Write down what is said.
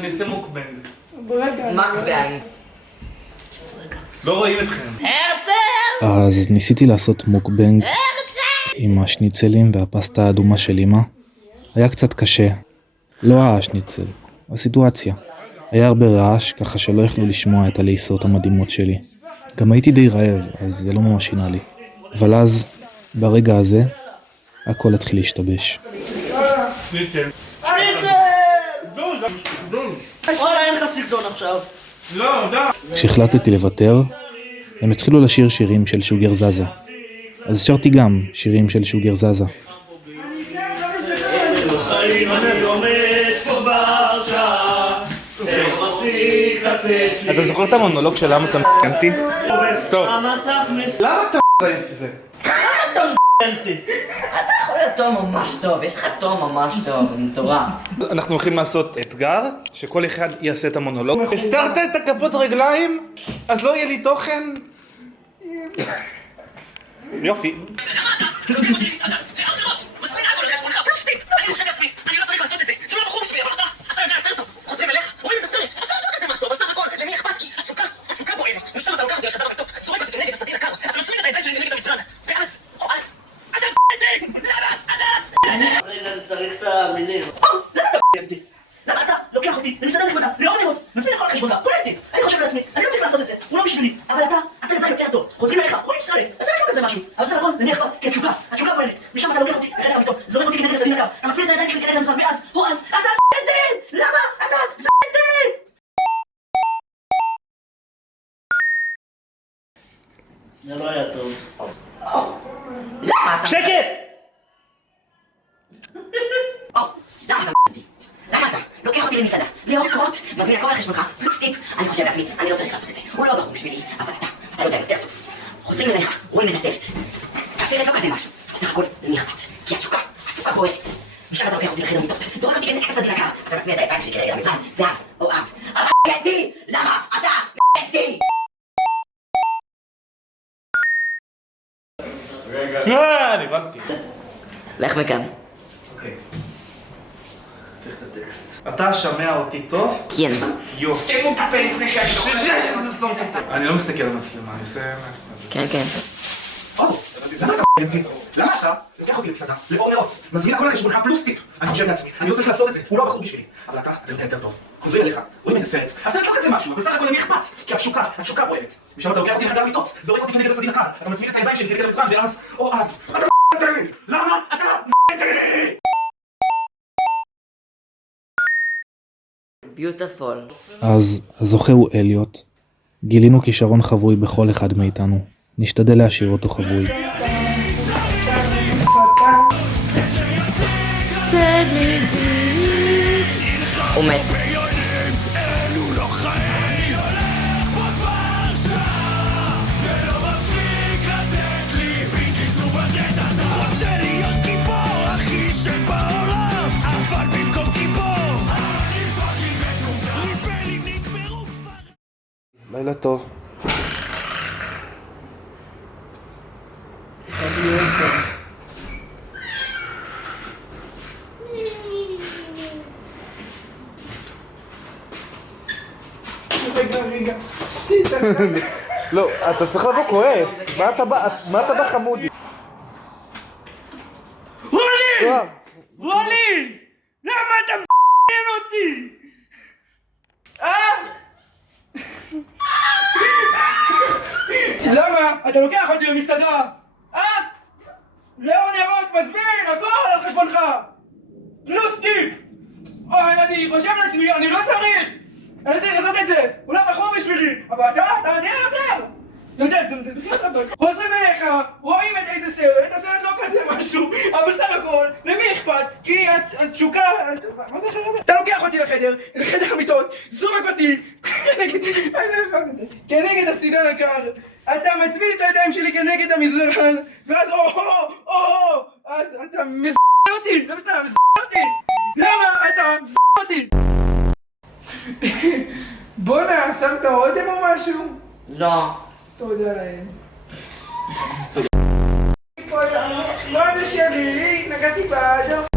אני עושה מוקבנג. מקבנג. לא רואים אתכם. הרצל! אז ניסיתי לעשות מוקבנג עם השניצלים והפסטה האדומה של אמא. היה קצת קשה. לא השניצל, הסיטואציה. היה הרבה רעש, ככה שלא יכלו לשמוע את הלעיסות המדהימות שלי. גם הייתי די רעב, אז זה לא ממש שינה לי. אבל אז, ברגע הזה, הכל התחיל להשתבש. שניצל. הרצל! וואלה, אין לך סרטון עכשיו. לא, די. כשהחלטתי לוותר, הם התחילו לשיר שירים של שוגר זזה. אז שרתי גם שירים של שוגר זזה. אתה זוכר את המונולוג של למה אתה מ***נתי? טוב. למה אתה מ***נתי? אתה יכול להיות טוב ממש טוב, יש לך טוב ממש טוב, מטורף. אנחנו הולכים לעשות אתגר, שכל אחד יעשה את המונולוג. הסתרת את הכפות רגליים, אז לא יהיה לי תוכן. יופי. צריך את המילים. למה אתה לוקח אותי למסעדה נכבדה, לאור נרות, מזמין הכל על חשבונך, פוליטית. אני חושב לעצמי, אני לא צריך לעשות את זה, הוא לא בשבילי, אבל אתה יודע יותר טוב, חוזרים אליך, רואים ישראל, אז אני לא כזה משהו, אבל בסך הכל נניח כבר כתשוקה, התשוקה פועלת, משם אתה לוקח אותי לחדר המיטות, זורק אותי כנגד הסלין הקר, אתה מצמיד את הידיים שלי כנגד המזרן, ואז, אתה ז***ן! למה אתה ז***ן? זה לא היה טוב. למה אתה... שקט! למה אתה לוקח אותי למסעדה, לאור נרות, מזמין הכל על חשבונך, פלוס טיפ, אני חושב לעצמי, אני לא צריך לעשות את זה, הוא לא בחור בשבילי, אבל אתה יודע יותר טוב. חוזרים אליך, רואים את הסרט. הסרט לא כזה משהו, אבל סך הכל למי אכפת, כי התשוקה בוערת. משם אתה לוקח אותי לחדר מיטות, זורק אותי כנגד הסדין הקר, אתה מצמיד את הידיים שלי כנגד המזרן, ואז, אתה מ***תי! למה אתה מ***תי? נבנתי. לך מכאן. אוקיי. צריך את הטקסט. אתה שומע אותי טוב? כן. יופי. סתמו את הפה לפני שאני אני לא מסתכל על המצלמה, אני עושה... כן. למה אתה לוקח אותי למסעדה, לאור נרות, מזמין הכל על חשבונך פלוס טיפ. אני חושב לעצמי, אני לא צריך לעשות את זה, הוא לא בחור בשבילי, אבל אתה יודע יותר טוב. חוזרים אליך, רואים איזה סרט, הסרט לא כזה משהו, בסך הכל למי אכפת, כי התשוקה פועלת. משם אתה לוקח אותי לחדר המיטות, זורק אותי כנגד הסדין הקר, אתה מצמיד את הידיים שלי כנגד המזרן, ואז, אתה מ***תי! למה אתה מ***תי? ביוטיפול. אז הזוכה הוא אליוט. גילינו כישרון חבוי בכל אחד מאיתנו. נשתדל להשאיר אותו חבוי. הוא מת. לילה טוב. רגע. לא, אתה צריך לבוא כועס. מה אתה בא חמודי? רוני! למה אתה מ***ן אותי? למה? אתה לוקח אותי למסעדה? לאור נרות, מזמין, הכל על חשבונך! פלוס טיפ! אני חושב לעצמי, אני לא צריך לעשות את זה! הוא לא בחור בשבילי! אבל אתה יודע יותר! חוזרים אליך, רואים את איזה סרט, הסרט לא כזה משהו, אבל סך הכל, למי אכפת? כי התשוקה... מה זה אחרת? אתה לוקח אותי לחדר המיטות, זורק אותי כנגד הסדן הקר, אתה מצמיד את הידיים שלי כנגד המזרן, ואז אז אתה מז*** אותי, למה אתה מז*** אותי? בוא'נה, שמת רותם או משהו? לא. תודה להם. מה זה שלי? נגעתי באדום.